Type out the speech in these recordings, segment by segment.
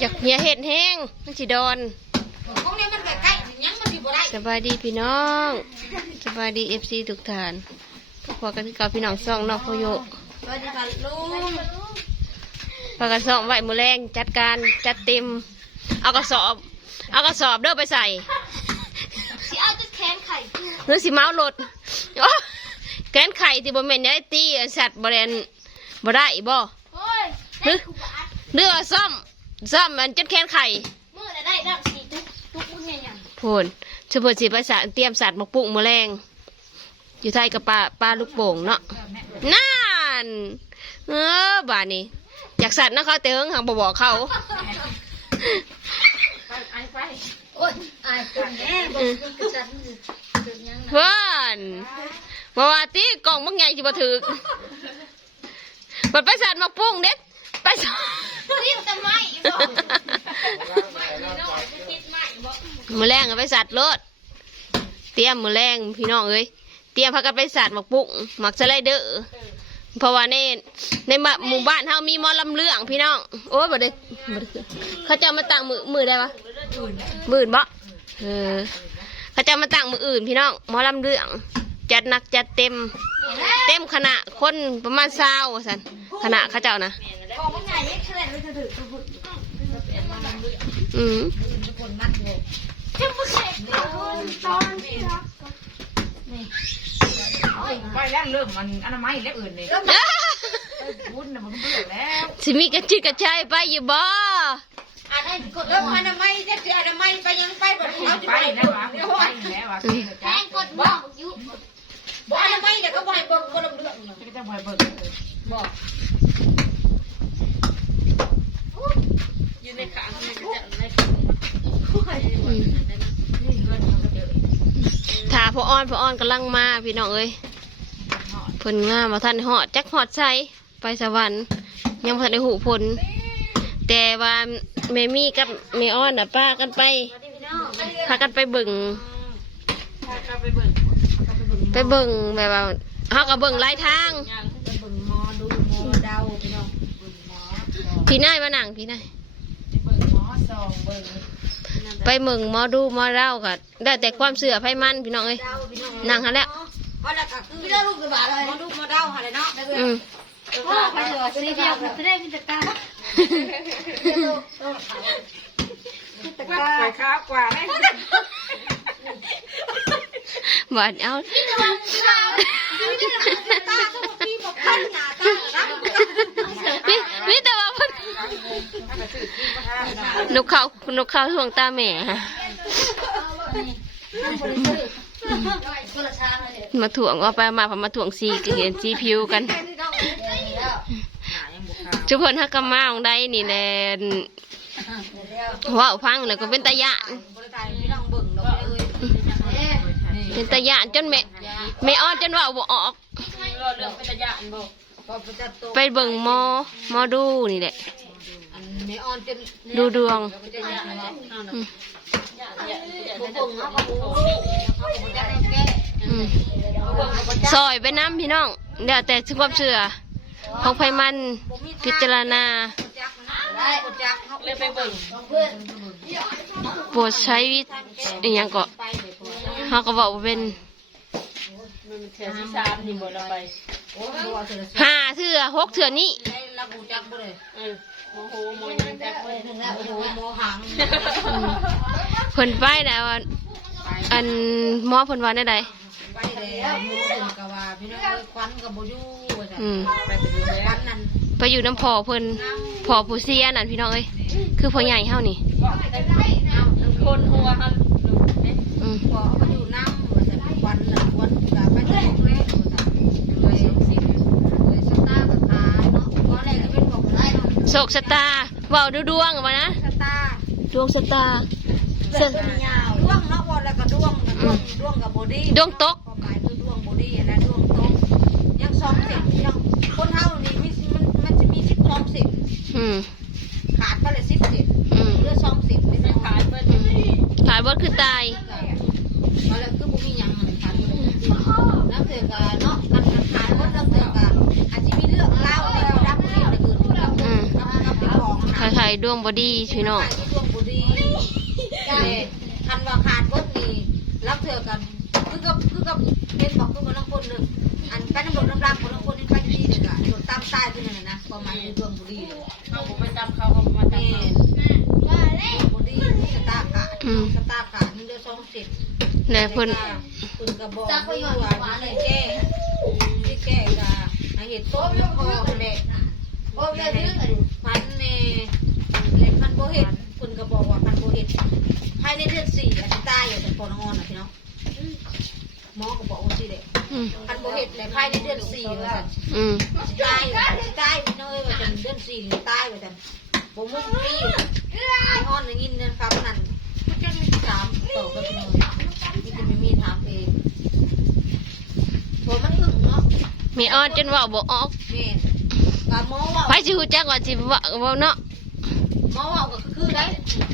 อยากเหียเห็ดแห้งมันสิโดนของนี้มันใกล้ๆยังมันสิบ่ได้สบายดีพี่น้องสบายดีเอฟซีทุกท่านพอกันที่เกับพี่น้องซ่องนอกพโยสวัสดีค่ะลุงพากันซ่องไหวมือแรงจัดการจัดเต็ม เอากระสอบ เอากระสอบเด้อไปใส่สิเอาจะแคนไข่หรือสิเมาส์รถโอ้แกนไข่ที่บนเมนได้ตีสัตว์บริเวณบ่ได้บ่โอ้ยหรือหรือว่าซ่อม ซ่อมมันจัดแค้นไข่มื่อได้รับสีทุกทุกมื้อเนี่ยยังพูนเฉพาะสิไปสะเตรียมสัตว์มาปลุกมือแรงอยู่ไทยกับปลาปลาลูกโป่งเนาะนั่นเออบานี้อยากสัตว์นะเขาเติงหางบบอกเขาเพื่อนบอกว่าตีกล่องมังไงจิบถึกมันไปสัตว์มาปรุงเด็ดไปสัตว์ รีบจะไหม้บ่ไม่น้อยจะคิดไหม้บ่มือแรงเอาไปสัตว์รถเตรียมมือแรงพี่น้องเอ้ยเตรียมพากันไปสัตว์มาปรุงหมักสไลเดอร์เพราะว่าในในหมู่บ้านเฮามีหมอลำเรื่องพี่น้องโอ้ยบ่ได้บ่ได้เขาจะเอามาตั้งมือมือได้ปะมืออื่นบ่เออเขาจะเอามาตั้งมืออื่นพี่น้องหมอลำเรื่อง จัดหนักจัดเต็ม เต็มคณะคนประมาณเศร้าสันคณะเขาเจ้านะของมันใหญ่เล็กแค่ไหนมันจะถึงทุกอืมคนมัดอยู่จะบ่แข็งตอนนี้ไปแล้วเริ่มมันอนามัยแล้วอื่นนี่วุ้นน่ะมันก็เบื่อแล้วสิมีกระจิกกระชายไปอยู่บ่อันนี้กดเริ่มอนามัยจะคืออนามัยไปยังไปบ่เอาจะไปไปแล้ววะไปแล้ววะพี่แพงกดบ อกอยู่บ่อนามัยเดี๋ยวก็บ่ให้เบิ่งบ่ลำเลืองจะจะบ่อยเบิกบอกอืมนี่เงินมันก็เยอะถ้าพ่ออ้อนพ่ออ้อนกำลังมาพี่น้องเอ้ยเพิ่นงามมาท่านหอดจักหอดใส่ไปสวรรค์ยังบ่ทันได้หูผลแต่ว่าแม่มี่กับแม่อ้อนน่ะป้ากันไปพากันไปเบิ่งก็ ไปเบิ่งแบบว่าเฮาก็เบิ่งหลายทางจะเบิ่งหมอดูหมอเดาพี่น้องพี่นายมานั่งพี่นายไปเบิกหมอสองเบิกไปเบิ่งหมอดูหมอเล่าก็ได้แต่ความเสื่อไผมันพี่น้องเอ้ย เดาพี่น้องนั่งหันแล้วเพราะแล้วก็คือพี่ลูกกระบาดเลยหมอดูหมอเดาหั่นแหละเนาะอืมพ่อไปเถอะสีเดียวจะได้มีตะการตะการกว่าไหมบาดเอาพี่ตะวันตาพี่าตาต้องพี่บอ กพันหนาตานะพี่พี่แต่ว่าพ่นนกเขานกเขาห่วงตาแม่คนละมาถ่วงว่าไปมาพอมาถ่วงสีเห็นสีผิวกันจุกคนฮักกะมาของใดนี่แหละว้าวพังเลยก็เป็นตะยานองเบิ่งดอกเลย เป็นตะยานจนแม่แม่อ้อนจนว่าบ่ออกก็ไปจัดตัวไปเบิ่งหมอหมอดูนี่แหละ อันนี้ออนจนดูดวงจะยากเนาะอืมผู้เบิ่งเขาก็รู้เขาก็จะได้แก้อืมซอยไปน้ำพี่น้องเดี๋ยวแต่ถึงความเชื่อของไพมันพิจารณาจักได้จักเขาเลยไปเบิ่งเพื่อนโปรดใช้วิอหย่างก็ไปเลยพอ เขาก็บอกว่าเป็นเถื่อนที่สามนี่หมดแล้วไปโอ้โหเสร็จห้าเถื่อหกเถื่อนี่ได้รับบูจักบ่เลยโมโหโมยังแจ็คเลยถึงแล้วโอ้โหโมหังเพิ่นไปแล้วอันอันหมอเพิ่นว่าได้ใดไปแล้วโมเบิ่งกับว่าพี่น้องเอ้ยควันกับโบยู่ว่าจ้ะอืมไปถึงควันนั่นไปอยู่น้ำพอเพิ่นพอผู้เสียนั่นพี่น้องเอ้ยคือพ่อใหญ่เฮานี่คนหัวฮัน อืม พอเขาอยู่น้ำว่าจะควันน่ะควันกับไปถึงแรกว่าจ้ะเลยสิเลยสตาร์กับตาเนาะตอนแรกก็เป็นบอกได้เนาะ โศกชะตาเว้าดูดวงมานะสตาร์ดวงชะตา เส้นยาวด้วงเนาะวันแล้วก็ด้วงด้วงด้วงกับบอดี้ดวงตก ความหมายคือด้วงบอดี้และด้วงตกยังสองสิบยังคนเฮานี่มีมันมันจะมีสิบสองสิบอืม ดวงบอดีพี่น้องไข่ที่ดวงบุรีแต่คันว่าขาดเบิดนี่รับเถื่อกัน คือกับคือกับเป็นบอกคือคนละคนเลยอันไปน้ำรถน้ำรางคนละคนนี่ไปดีเลยอะรถตามใต้ที่นั่นน่ะนะประมาณนี้ดวงบุรีเลยเขาบอกไปจำเขาเขามาแม่จำบุรีนี่สตาร์ขาดสตาร์ขาดนี่เดือสองสิบและเพิ่นคุณกระบอกว่าที่แก้ที่แก้กับเหตุต้มแล้วพอเด็กโอ้ยเรื่องพันเน่เล็กพัน โบเห็ดคุณกระบอกว่าพันโบเห็ดภายในเดือนสี่อาทิตย์ใต้อยู่แต่ปอนงอนนะพี่น้องหมอก็บอกว่าสิเด็กอืมพันโบเห็ดเลยภายในเดือนสี่ว่าสันอืมตายตายพี่น้อยว่าสันเดือนสี่ตายว่าสันบ่มุ่งปีไอ้อ้อนอย่างนี้นะครับนั่นจนสามต่อกันเลยนี่จะไม่มีถามเองผมมันหึงเนาะมีออดจนเว่าบ่ออกแม่กะหมอว่าไผสิฮู้จักว่าสิเว่าเว้าเนาะ หมอว่าก็คือได้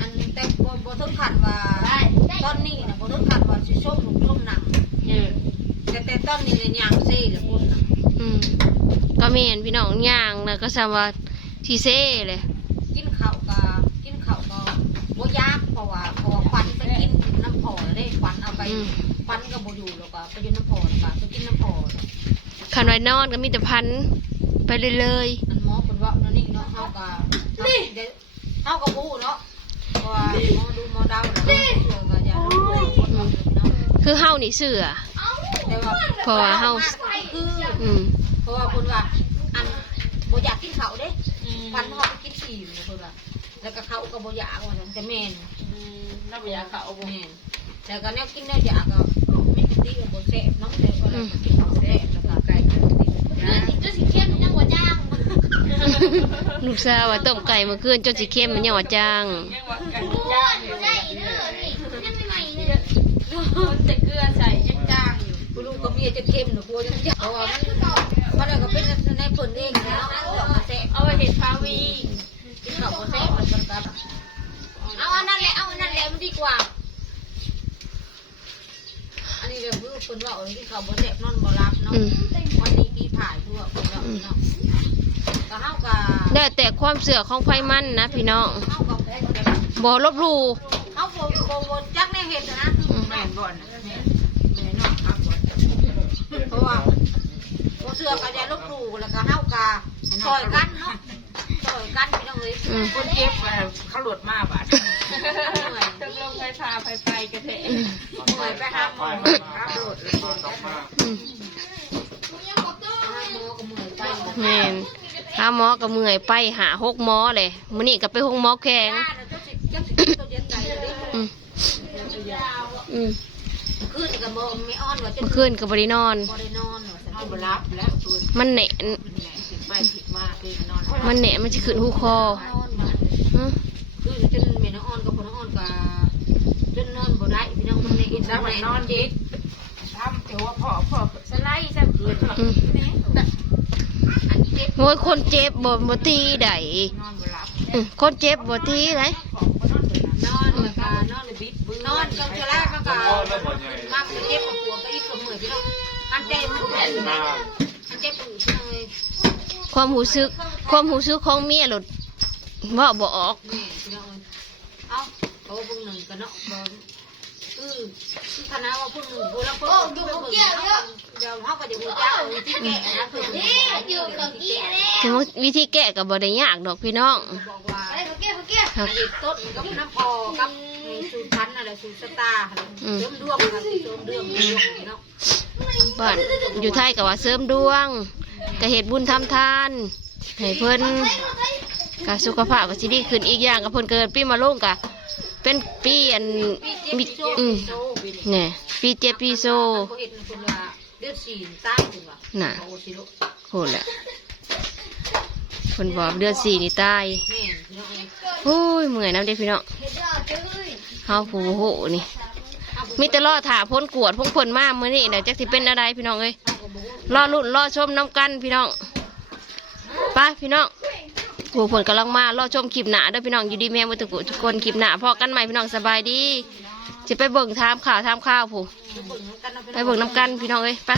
อันแต่บ่บ่ถึงขันว่าตอนนี้นะบ่ถึงขันว่าสิส้มลูกส้มหนังแต่แต่ตอนนี้เนี่ยยางเซ่ละพุ่นน่ะอืมก็แม่นพี่น้องย่างแล้วก็ซำว่าสิเซ่เลยกินข้าวก็กินข้าวก็บ่ยากเพราะว่าเพราะว่าควันไปกินน้ำพอแล้วได้ควันเอาไปอืมควันก็บ่อยู่แล้วก็ไปอยู่น้ำพอแล้วก็ไปกินน้ำพอคันไว้นอนก็มีแต่พันไปเรื่อยอันหมอเพิ่นว่านั่นนี่เนาะเฮาก็นี่ เฮาก็บ่ฮู้เนาะเพราะว่าหมอดูหมอเดาแล้วเชื่อก็อย่าลบหลู่คนเนาะๆคือเฮานี่เชื่อแต่ว่าเพราะว่าเฮาคืออืมเพราะว่าเพิ่นว่าอันบ่อยากกินข้าวเด้วันเฮาไปกินอิ่มเพิ่นว่าแล้วก็เขาก็บ่อยากว่าซั่นแต่แม่นน้าไปยาเขาบอกแม่นแล้วก็แนวกินแนวอยากก็ไม่กินดีก็บ่แซ่บเนาะแต่ก็เลยกินข้าวแซ่บแล้วก็ไก่ก็ดีนะ ลูกสาวว่าต้มไก่เมื่อคืนจนสิเข้มมันหยอดจังยังว่ากันย่างอยู่คนจะเกลือใส่ยังจ้างอยู่กูลูกก็เมียจะเข้มเนาะกลัวจะเพราะว่ามันมันก็เป็นในเพิ่นเองนะเอามาแซ่บเอาไปเห็ดพาวีกินข้าวบ่แซ่บมันก็แบบเอาอันนั้นแหละเอาอันนั้นแหละมันดีกว่าอันนี้เดี๋ยวคือคนว่าเออที่เขาบ่แซ่บนอนบ่รับเนาะอืมวันนี้มีผ่ายทั่วคนว่าเนาะ ก็เฮาก็ได้แต่ความเสื่อของไฟมันนะพี่น้องเฮาก็บ่ลบหลู่เฮาบ่บ่บ่จักแน่เฮ็ดนะคือแม่นบ่อนนะแม่แม่นอกครับบ่อนเพราะว่าบ่เชื่อก็อย่าลบหลู่แล้วก็เฮาก็ซอยกันเนาะซอยกันพี่น้องเอ้ยอืมคนเจ็บอะเขาหลุดมาบาดเหนื่อยต้องลงไปพาไปไปกระเทะเหนื่อยไปหาหมอครับหลุดอืมหาหมอก็เหนื่อยไป แม่น หาหมอก็เมื่อยไปหาหกหมอเลยมื้อนี้ก็ไปหกหมอแข็งย่าน่ะเจ้าสิเจ้าสิกินตัวเย็นใจเลยอืมอืมคืนก็บ่ไม่อ้อนว่าจะเมื่อคืนก็บ่ได้นอน บ่ได้นอนว่าซั่นเอาไปรับแล้วตัวมันแหนนผิดไปผิดมาคือนอนมันแหนนมันสิขึ้นหูคอนอนมาฮะคือจนแม่น้องอ่อนกับพ่อน้องอ่อนก็จนนอนบ่ได้พี่น้องมันในอินแล้วมันนอนเด็กทำเดี๋ยวว่าพ่อพ่อสไลด์ซะคืน อืม อันนี้เจ็บ โอ้ยคนเจ็บบ่บ่ตีได้นอนบ่รับอืมคนเจ็บบ่ตีได้ของก็นอนเลยนะนอนแล้วก็นอนเลยบิดบื้นอนจนจะแรกมันก็มันก็เจ็บปวดก็อีกตัวมือพี่น้องมันเจ็บมันเจ็บมันเจ็บปวดพี่น้องเลยความรู้สึก ความรู้สึกของเมียหลุดเว่าบ่ออก นี่พี่น้องเลยเอ้าโอ้พวกหนึ่งก็เนาะบ่เออคือคณะว่าพูดหนึ่งพูดแล้วพูดพูดพูดเดี๋ยวเขาก็จะพูดยากวิธีแก้นะคืออยู่กับเกี้ยแล้ววิธีแก้ก็บ่ได้ยากดอกพี่น้องบอกว่าครับอันนี้ต้นกับน้ำพอกับสูตรพันอะไรสูตรสตาร์อะไรเสริมดวงครับเสริมดวงเนาะบ้านอยู่ไทยก็ว่าเสริมดวงก็เฮ็ดบุญทำทานให้เพิ่นก็สุขภาพก็สิดีขึ้นอีกอย่างก็เพิ่นเกิดปีมะโรงก็ เป็นปีอันมีอืมแหน่ปีเจ็ดปีโซเขาเห็นคนว่าเลือดสีใต้ถึงว่าน่ะโอ้สิลูกโหแหละเพิ่นบอกเดือนสี่นี่ตายแม่พี่น้องโอ้ยเมื่อยน้ำเด็กพี่น้องเฮาผู้โหนี่มีแต่รอถาพ้นกวดพงผลมากมื้อนี้นะจักสิเป็นอะไรพี่น้องเอ้ยรอลุ่นรอชมน้ำกันพี่น้องไปพี่น้อง ผู้ผลกำลังมารอชมคลิปหนาเด้อพี่น้องอยู่ดีแม่มือตุกุทุกคนคลิปหนาพอกันใหม่พี่น้องสบายดีจะไปเบิ่งทามข่าวทามข้าวผู้ไปเบิ่งน้ำกันพี่น้องเอ้ยไป